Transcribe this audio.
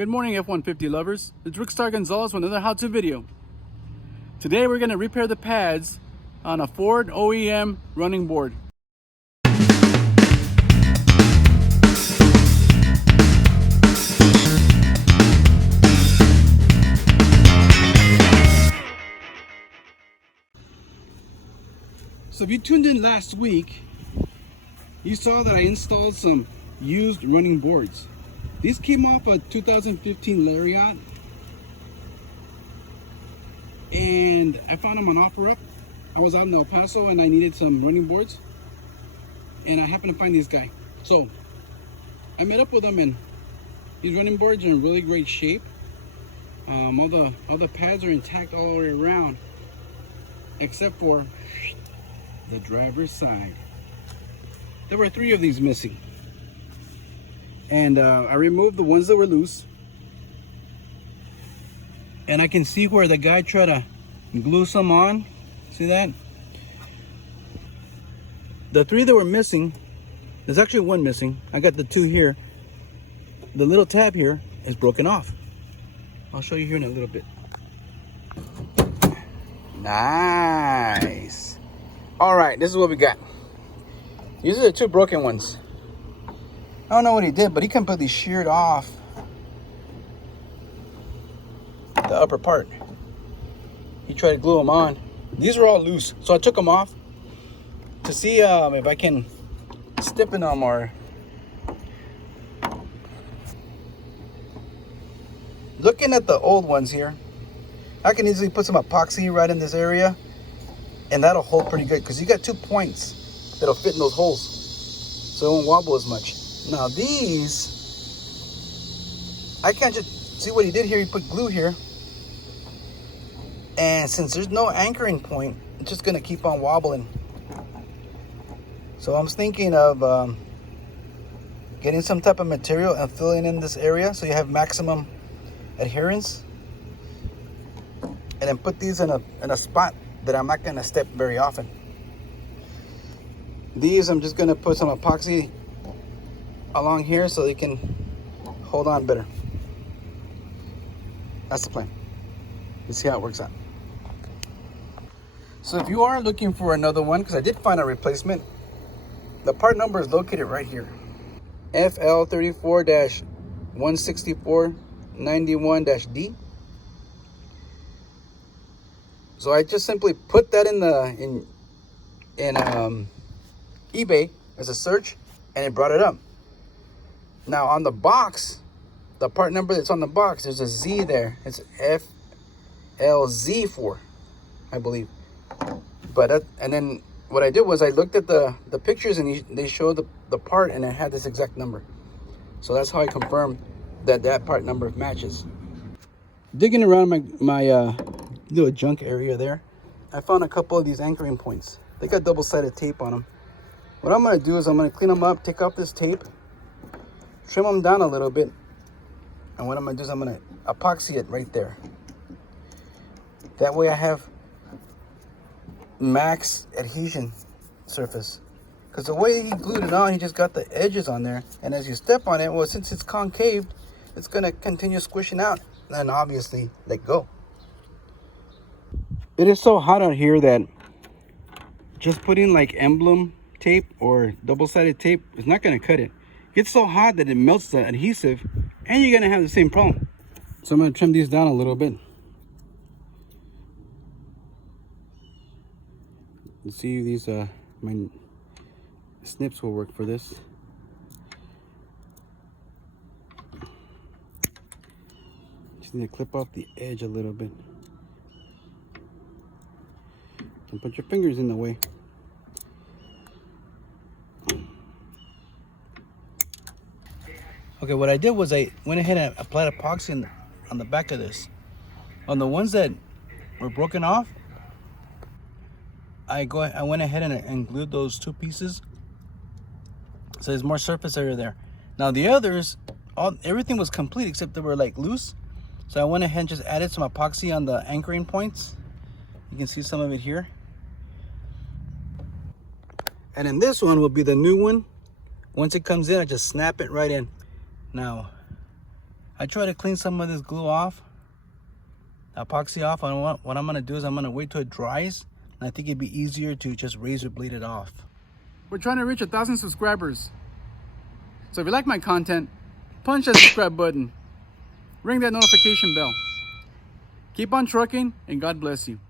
Good morning, F-150 lovers. It's Rick Star Gonzalez with another how-to video. Today we're going to repair the pads on a Ford OEM running board. So if you tuned in last week, you saw that I installed some used running boards. These came off a 2015 Lariat, and I found them on OfferUp. I was out in El Paso and I needed some running boards, and I happened to find this guy. So I met up with him, and these running boards are in really great shape. All the pads are intact all the way around, except for the driver's side. There were 3 of these missing, and I removed the ones that were loose, and I can see where the guy tried to glue some on. See that? The 3 that were missing, there's actually 1 missing. I got the 2 here. The little tab here is broken off. I'll show you here in a little bit. Nice. All right, this is what we got. These are the 2 broken ones. I don't know what he did, but he completely sheared off the upper part. He tried to glue them on. These are all loose, so I took them off to see if I can stiffen them or... Looking at the old ones here, I can easily put some epoxy right in this area, and that'll hold pretty good because you got 2 points that'll fit in those holes, so it won't wobble as much. Now these, I can't just see what he did here. He put glue here, and since there's no anchoring point, it's just gonna keep on wobbling. So I'm thinking of getting some type of material and filling in this area so you have maximum adherence, and then put these in a spot that I'm not gonna step very often. These I'm just gonna put some epoxy along here so they can hold on better. That's the plan. Let's see how it works out. So if you are looking for another one, because I did find a replacement, the part number is located right here. FL34-16491-D. So I just simply put that in eBay as a search, and it brought it up. Now on the box, the part number that's on the box, there's a Z there. It's FLZ4, I believe. But and then what I did was I looked at the pictures, and they showed the part, and it had this exact number. So that's how I confirmed that part number matches. Digging around my little junk area there, I found a couple of these anchoring points. They got double-sided tape on them. What I'm going to do is I'm going to clean them up, take off this tape, trim them down a little bit, and what I'm going to do is I'm going to epoxy it right there. That way I have max adhesion surface. Because the way he glued it on, he just got the edges on there, and as you step on it, well, since it's concaved, it's going to continue squishing out, and obviously let go. It is so hot out here that just putting like emblem tape or double-sided tape is not going to cut it. It's so hot that it melts the adhesive, and you're going to have the same problem. So I'm going to trim these down a little bit. Let's see if these my snips will work for this. Just need to clip off the edge a little bit. Don't put your fingers in the way. Okay, what I did was I went ahead and applied epoxy on the back of this. On the ones that were broken off, I went ahead and glued those 2 pieces, so there's more surface area there. Now the others, everything was complete except they were like loose, so I went ahead and just added some epoxy on the anchoring points. You can see some of it here. And then this one will be the new one. Once it comes in, I just snap it right in. Now, I try to clean some of this glue off, epoxy off. What I'm gonna do is I'm gonna wait till it dries, and I think it'd be easier to just razor blade it off. We're trying to reach 1,000 subscribers. So if you like my content, punch that subscribe button, ring that notification bell. Keep on trucking, and God bless you.